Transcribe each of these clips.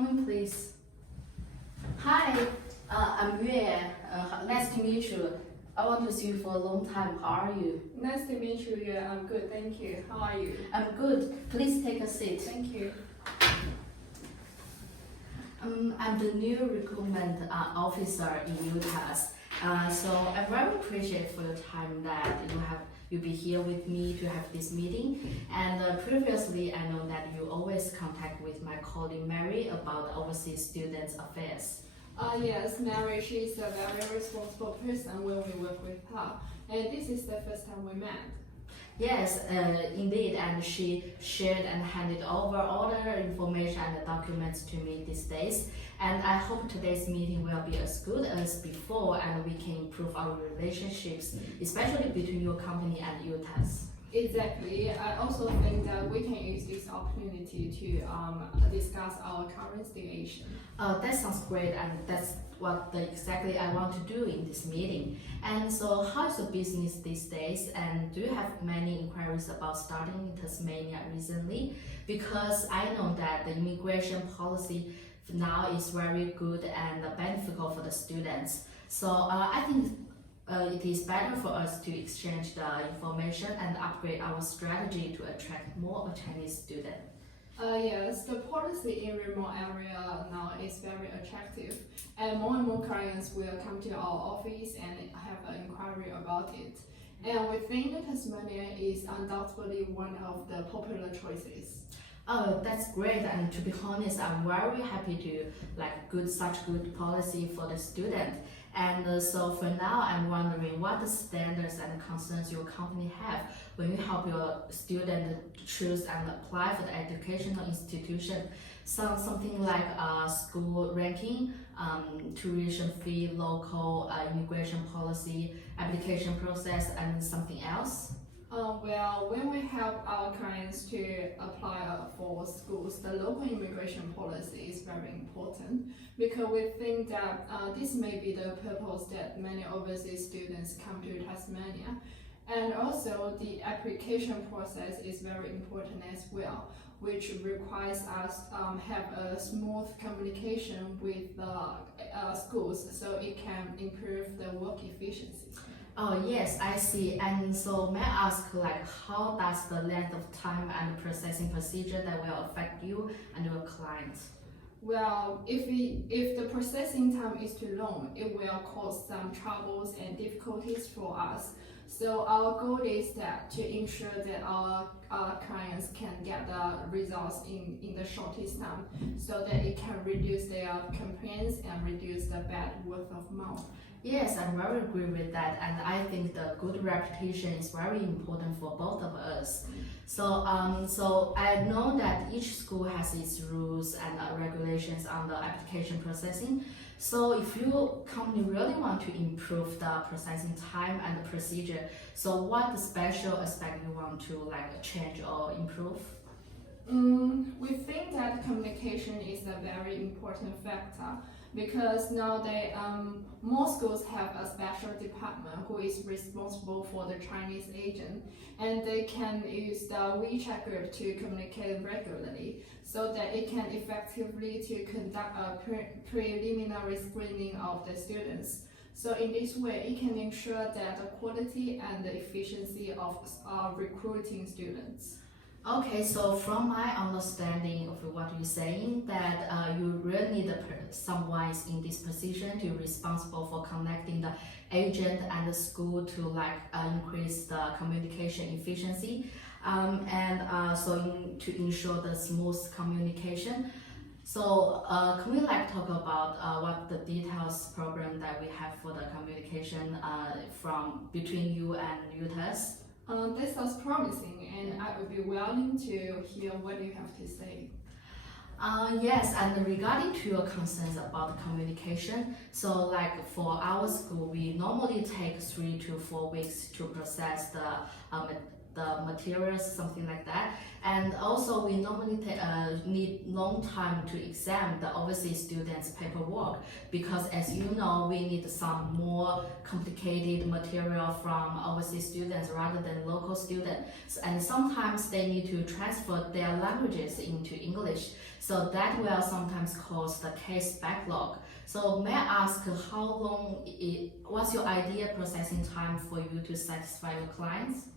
Come in, please. Hi, I'm Yue. Nice to meet you. I want to see you for a long time. How are you? Nice to meet you. Yeah, I'm good, thank you. How are you? I'm good. Please take a seat. Thank you. I'm the new recruitment officer in UTAS. So I'm very appreciative for your time that you'll be here with me to have this meeting. And previously, I know that you always contact with my colleague Mary about overseas students' affairs. Yes, Mary, she's a very responsible person when we work with her. And this is the first time we met. Yes, indeed, and she shared and handed over all the information and the documents to me these days. And I hope today's meeting will be as good as before and we can improve our relationships, especially between your company and UTAS. Exactly. I also think that we can use this opportunity to discuss our current situation. That sounds great, and that's what exactly I want to do in this meeting. And so, how's the business these days? And do you have many inquiries about starting in Tasmania recently? Because I know that the immigration policy now is very good and beneficial for the students. So I think it is better for us to exchange the information and upgrade our strategy to attract more Chinese students. Yes, the policy in remote area now is very attractive, and more clients will come to our office and have an inquiry about it. And we think that Tasmania is undoubtedly one of the popular choices. Oh, that's great. And to be honest, I'm very happy to such good policy for the student. And so for now, I'm wondering what the standards and concerns your company have when you help your student choose and apply for the educational institution. Something like school ranking, tuition fee, local immigration policy, application process, and something else. Well, when we help our clients to apply for schools, the local immigration policy is very important because we think that this may be the purpose that many overseas students come to Tasmania. And also the application process is very important as well, which requires us have a smooth communication with the schools so it can improve the work efficiency. Oh yes, I see. And so may I ask, how does the length of time and processing procedure that will affect you and your clients? Well, if the processing time is too long, it will cause some troubles and difficulties for us. So our goal is that to ensure that our clients can get the results in the shortest time, so that it can reduce their complaints and reduce the bad word of mouth. Yes, I very agree with that, and I think the good reputation is very important for both of us. So I know that each school has its rules and regulations on the application processing. So if your company really want to improve the processing time and the procedure, so what special aspect you want to change or improve? We think that communication is a very important factor because nowadays more schools have a special department who is responsible for the Chinese agent, and they can use the WeChat group to communicate regularly so that it can effectively to conduct a preliminary screening of the students. So in this way, it can ensure that the quality and the efficiency of recruiting students. Okay, so from my understanding of what you're saying, that you really need someone in this position to be responsible for connecting the agent and the school to increase the communication efficiency, to ensure the smooth communication. So can we talk about what the details program that we have for the communication from between you and UTAS? That sounds promising, and I would be willing to hear what you have to say. Yes, and regarding to your concerns about communication, so for our school, we normally take 3 to 4 weeks to process the the materials, something like that. And also we normally need long time to examine the overseas students' paperwork, because as you know, we need some more complicated material from overseas students rather than local students. And sometimes they need to transfer their languages into English. So that will sometimes cause the case backlog. So may I ask how long, what's your ideal processing time for you to satisfy your clients?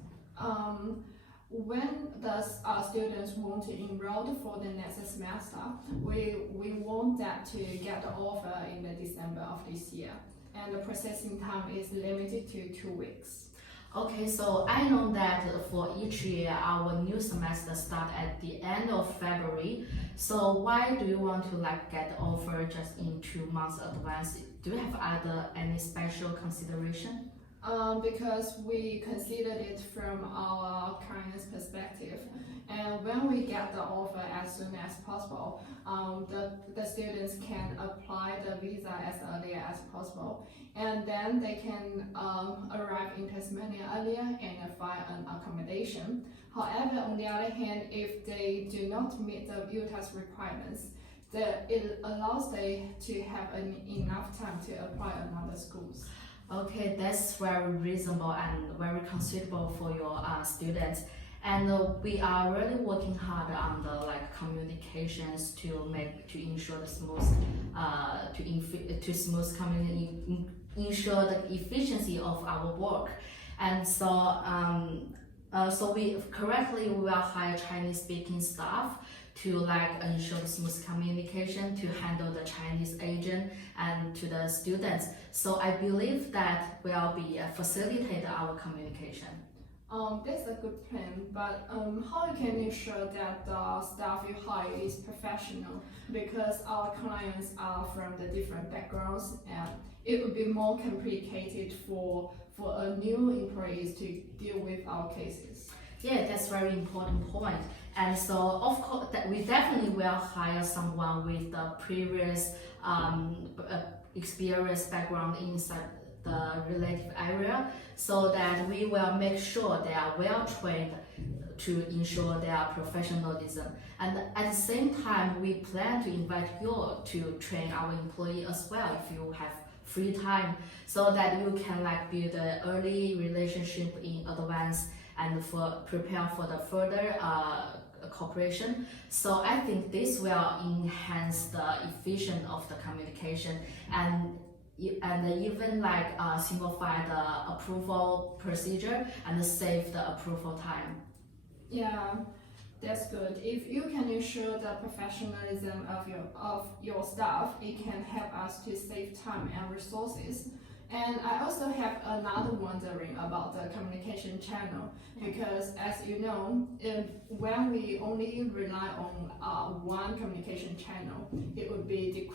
When the students want to enroll for the next semester, we want that to get the offer in the December of this year, and the processing time is limited to 2 weeks. Okay, so I know that for each year our new semester start at the end of February. So why do you want to get the offer just in 2 months advance? Do you have any special consideration? Because we considered it from our client's perspective, and when we get the offer as soon as possible, the students can apply the visa as early as possible, and then they can arrive in Tasmania earlier and find an accommodation. However, on the other hand, if they do not meet the UTAS requirements, it allows them to have enough time to apply another schools. Okay, that's very reasonable and very considerable for your students. And we are really working hard on the communications to ensure the smooth ensure the efficiency of our work. And so we will hire Chinese speaking staff to ensure smooth communication, to handle the Chinese agent and to the students. So I believe that will be facilitate our communication. That's a good plan, but how you can ensure that the staff you hire is professional? Because our clients are from the different backgrounds, and it would be more complicated for a new employees to deal with our cases. Yeah, that's very important point. And so, of course, that we definitely will hire someone with the previous experience background inside the relative area, so that we will make sure they are well trained to ensure their professionalism. And at the same time, we plan to invite you to train our employee as well if you have free time, so that you can build an early relationship in advance and prepare for the further cooperation. So I think this will enhance the efficiency of the communication and even simplify the approval procedure and save the approval time. Yeah, that's good. If you can ensure the professionalism of your staff, it can help us to save time and resources. And I also have another wondering about the communication channel, because as you know, when we only rely on one communication channel, it would be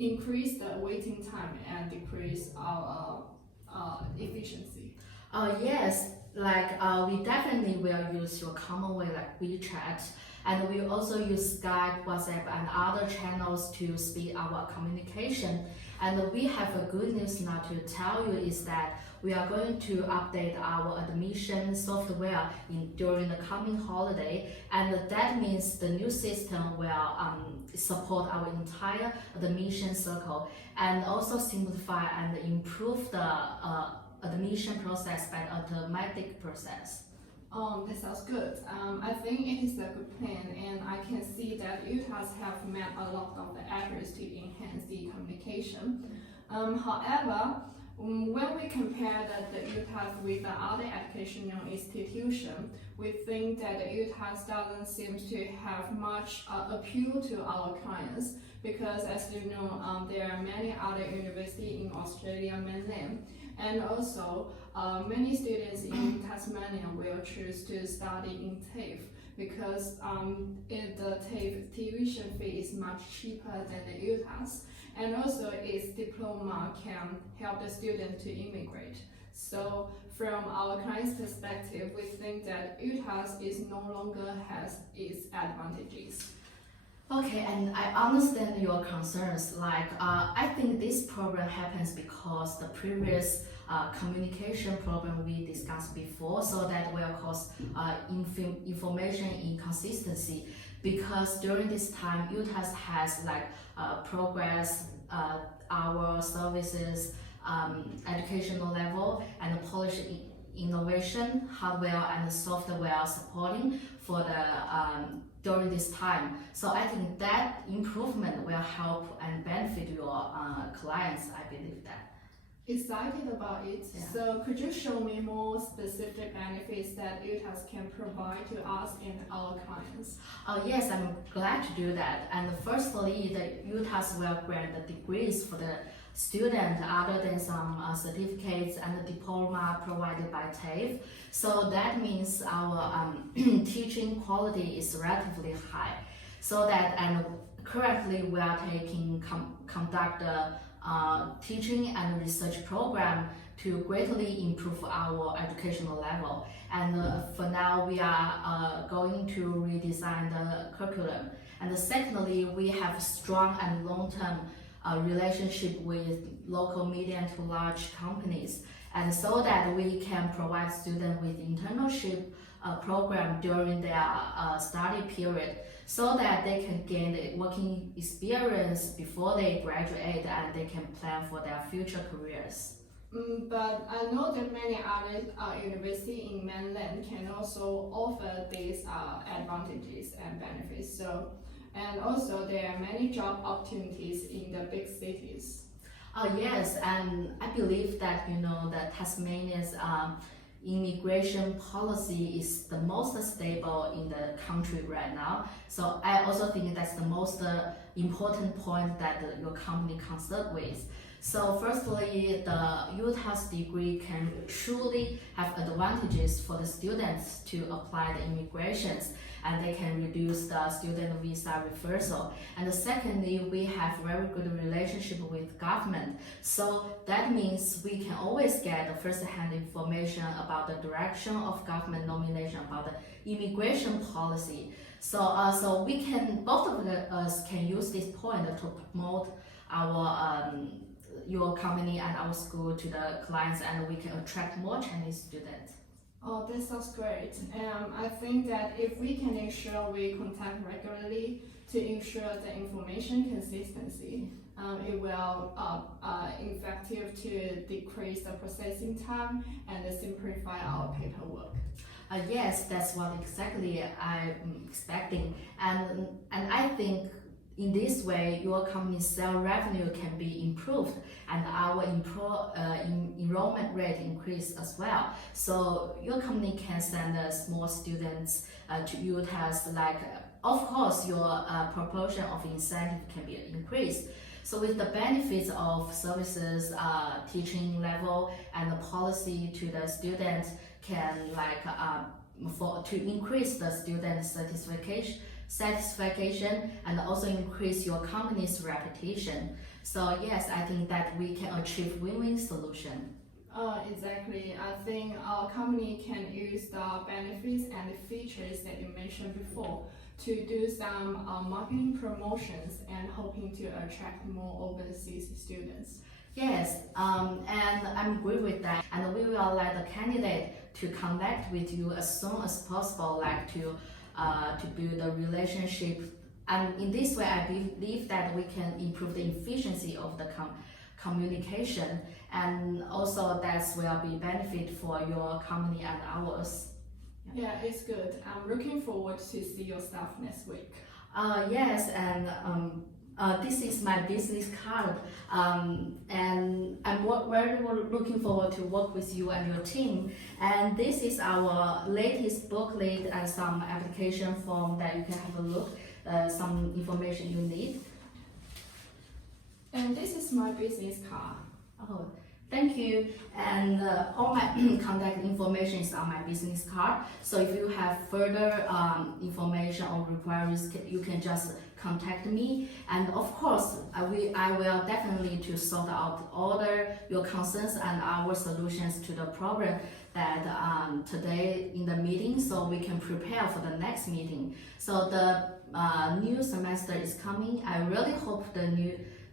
increase the waiting time and decrease our efficiency. Yes, we definitely will use your common way WeChat, and we also use Skype, WhatsApp, and other channels to speed our communication. And we have a good news now to tell you is that we are going to update our admission software during the coming holiday, and that means the new system will support our entire admission cycle and also simplify and improve the admission process by automatic process. That sounds good. I think it is a good plan, and I can see that UTAS have made a lot of the efforts to enhance the communication. However, when we compare the UTAS with the other educational institution, we think that the UTAS doesn't seem to have much appeal to our clients, because as you know, there are many other universities in Australia mainland, and also many students in Tasmania will choose to study in TAFE, because the TAFE tuition fee is much cheaper than the UTAS, and also its diploma can help the student to immigrate. So from our client's perspective, we think that UTAS is no longer has its advantages. Okay, and I understand your concerns. I think this problem happens because the previous communication problem we discussed before, so that will cause information inconsistency. Because during this time, UTAS has progress, our services, educational level, and policy innovation, hardware and software supporting for the during this time. So I think that improvement will help and benefit your clients. I believe that. Excited about it. Yeah. So could you show me more specific benefits that UTAS can provide to us and our clients? Yes, I'm glad to do that. And firstly, the UTAS will grant the degrees for the student other than some certificates and the diploma provided by TAFE. So that means our teaching quality is relatively high. So that, and currently we are conduct teaching and research program to greatly improve our educational level. And for now, we are going to redesign the curriculum. And secondly, we have strong and long-term relationship with local medium to large companies, and so that we can provide students with internship program during their study period, so that they can gain the working experience before they graduate and they can plan for their future careers. But I know that many other universities in mainland can also offer these advantages and benefits. And also there are many job opportunities in the big cities. Yes, and I believe that that Tasmania's immigration policy is the most stable in the country right now. So I also think that's the most important point that your company concerned with. So firstly, the UTAS degree can truly have advantages for the students to apply the immigrations, and they can reduce the student visa reversal. And secondly, we have very good relationship with government. So that means we can always get the first-hand information about the direction of government nomination, about the immigration policy. So we can, both of us can use this point to promote our your company and our school to the clients, and we can attract more Chinese students. Oh, that sounds great. I think that if we can ensure we contact regularly to ensure the information consistency, it will effective to decrease the processing time and simplify our paperwork. Yes, that's what exactly I'm expecting, and I think in this way, your company's sales revenue can be improved and our enrollment rate increase as well. So your company can send us more students to UTAS. Of course, your proportion of incentive can be increased. So with the benefits of services, teaching level, and the policy to the students can to increase the student satisfaction and also increase your company's reputation. So yes, I think that we can achieve win-win solution. Exactly. I think our company can use the benefits and the features that you mentioned before to do some marketing promotions and hoping to attract more overseas students. Yes, and I'm agree with that. And we will let the candidate to connect with you as soon as possible, to build a relationship. And in this way, I believe that we can improve the efficiency of the communication, and also that will be benefit for your company and ours. Yeah, it's good. I'm looking forward to see your staff next week. Yes, and this is my business card, and I'm very looking forward to work with you and your team. And this is our latest booklet and some application form that you can have a look, some information you need. And this is my business card. Oh, Thank you. And all my contact information is on my business card. So if you have further information or requirements, you can just contact me. And of course, I will definitely to sort out all your concerns and our solutions to the problem that today in the meeting, so we can prepare for the next meeting. So the new semester is coming. I really hope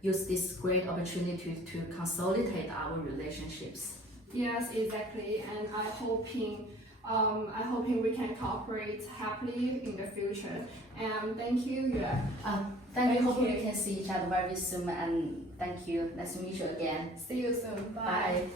use this great opportunity to consolidate our relationships. Yes, exactly. And I hoping we can cooperate happily in the future. And thank you, Yue. Thank you. Hope we can see each other very soon. And thank you. Nice to meet you again. See you soon. Bye. Bye.